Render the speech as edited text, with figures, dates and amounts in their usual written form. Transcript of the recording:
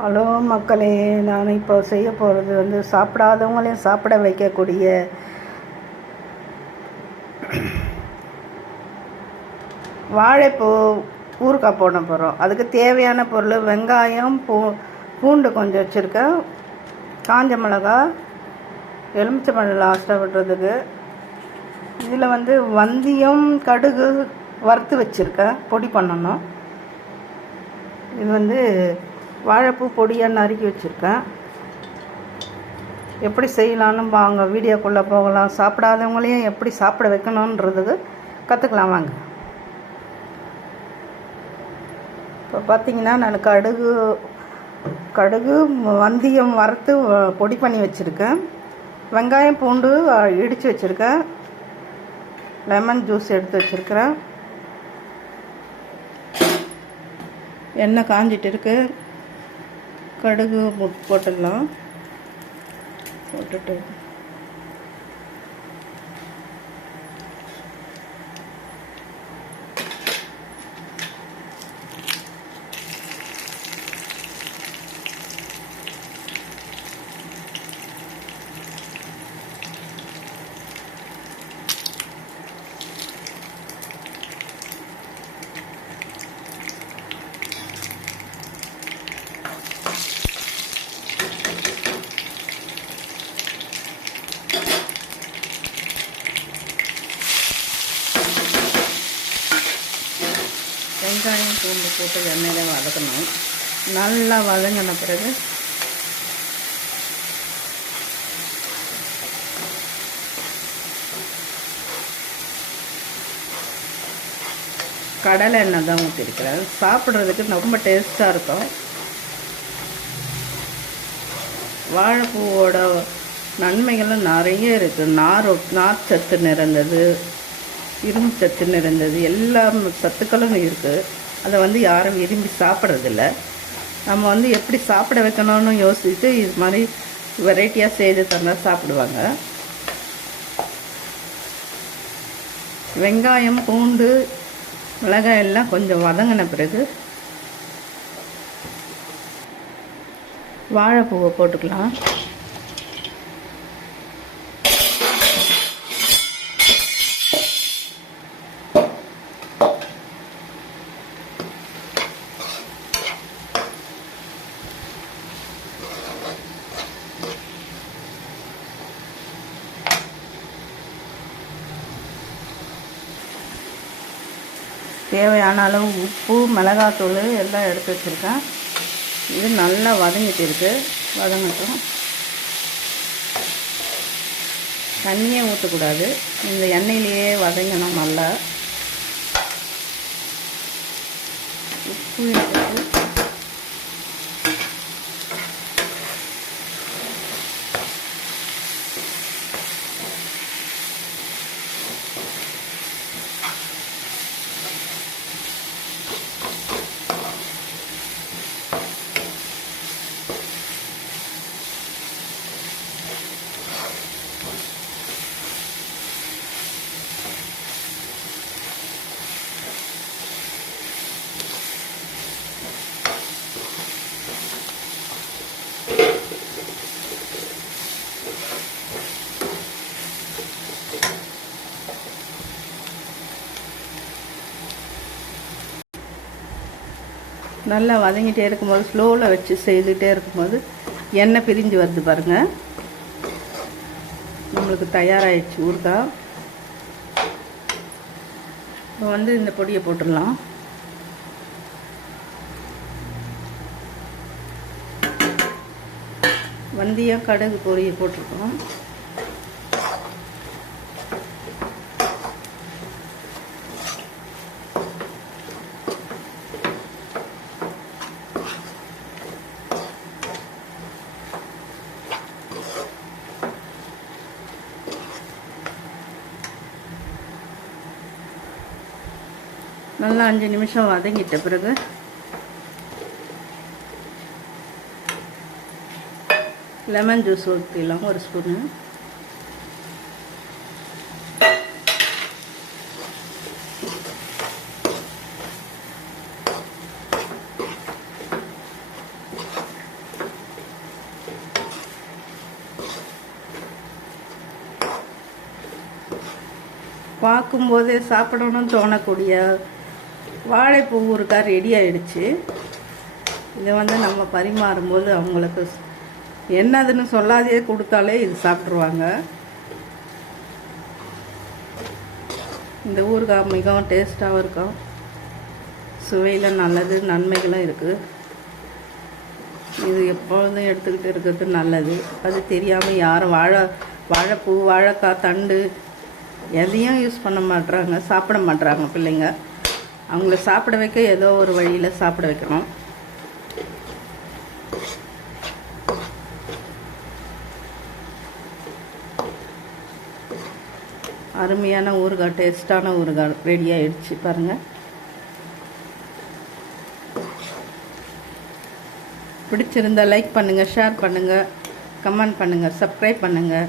Hello மக்களே, நான் இப்போ செய்ய போகிறது வந்து சாப்பிடாதவங்களையும் சாப்பிட வைக்கக்கூடிய வாழைப்பூ ஊறுகாய் போட போகிறோம். அதுக்கு தேவையான பொருள் வெங்காயம், பூண்டு கொஞ்சம் வச்சுருக்கேன், காஞ்ச மிளகா, எலுமிச்சம்பழம் லாஸ்ட்டாக விடுறதுக்கு. இதில் வந்து வெந்தயம், கடுகு வறுத்து வச்சுருக்கேன், பொடி பண்ணணும். இது வந்து வாழைப்பூ பொடியாக நறுக்கி வச்சுருக்கேன். எப்படி செய்யலான்னு வாங்க வீடியோக்குள்ளே போகலாம். சாப்பிடாதவங்களையும் எப்படி சாப்பிட வைக்கணுன்றதுக்கு கற்றுக்கலாம் வாங்க. இப்போ பார்த்திங்கன்னா நான் கடுகு வெந்தயம் வறுத்து பொடி பண்ணி வச்சுருக்கேன். வெங்காயம் பூண்டு இடித்து வச்சுருக்கேன். லெமன் ஜூஸ் எடுத்து வச்சுருக்கிறேன். எண்ணெய் காஞ்சிட்டு இருக்கு. கடுகு போட்டுடலாம். போட்டுட்டு வெங்காயம் பூண்டு போட்டு எண்ணெயில் வதக்கணும். நல்லா வதங்கின பிறகு கடலை எண்ணெய் தான் ஊற்றிருக்கிறேன். சாப்பிட்றதுக்கு ரொம்ப டேஸ்ட்டாக இருக்கும். வாழைப்பூவோட நன்மைகளும் நிறைய இருக்குது. நார் சத்து நிறைந்தது, இரும்பு சத்து நிறைந்தது, எல்லா சத்துக்களும் இருக்குது. அதை வந்து யாரும் விரும்பி சாப்பிட்றதில்ல. நம்ம வந்து எப்படி சாப்பிட வைக்கணும்னு யோசித்து இது மாதிரி வெரைட்டியாக செய்து தந்தால் சாப்பிடுவாங்க. வெங்காயம் பூண்டு மிளகாய் எல்லாம் கொஞ்சம் வதங்கின பிறகு வாழைப்பூவை போட்டுக்கலாம். தேவையான அளவு உப்பு, மிளகாத்தூள் எல்லாம் எடுத்து வச்சுருக்கேன். இது நல்லா வதங்கிட்டு இருக்குது. வதங்கட்டும். தண்ணியே ஊற்றக்கூடாது, இந்த எண்ணெயிலேயே வதங்கணும். நல்லா உப்பு எடுத்து நல்லா வதங்கிட்டே இருக்கும்போது ஸ்லோவில் வச்சு செய்துகிட்டே இருக்கும்போது எண்ணெய் பிரிஞ்சு வருது பாருங்கள். நம்மளுக்கு தயாராகிடுச்சு ஊறுகாய். இப்போ வந்து இந்த பொடியை போட்டுடலாம். வெந்தயம் கடுகு பொடியை போட்டிருக்கோம். நல்லா 5 நிமிஷம் வதங்கிட்ட பிறகு லெமன் ஜூஸ் ஊற்றிடலாம், 1 ஸ்பூனு. பார்க்கும்போதே சாப்பிடணும்னு தோணக்கூடிய வாழைப்பூ ஊறுகாய் ரெடி ஆயிடுச்சு. இதை வந்து நம்ம பரிமாறும்போது அவங்களுக்கு என்னதுன்னு சொல்லாதே கொடுத்தாலே இது சாப்பிட்ருவாங்க. இந்த ஊறுகாய் மிகவும் டேஸ்ட்டாகவும் இருக்கும், சுவையில் நல்லது, நன்மைகளும் இருக்குது. இது எப்பொழுதும் எடுத்துக்கிட்டு இருக்கிறது நல்லது. அது தெரியாமல் யாரும் வாழைப்பூ, வாழைக்காய் தண்டு எதையும் யூஸ் பண்ண மாட்றாங்க, சாப்பிட மாட்றாங்க பிள்ளைங்க. அவங்கள சாப்பிட வைக்க ஏதோ ஒரு வழியில் சாப்பிட வைக்கணும். அருமையான ஊறுகாய், டேஸ்டான ஊறுகாய் ரெடி ஆகிடுச்சு பாருங்கள். பிடிச்சிருந்தால் லைக் பண்ணுங்கள், ஷேர் பண்ணுங்கள், கமெண்ட் பண்ணுங்கள், சப்ஸ்கிரைப் பண்ணுங்கள்.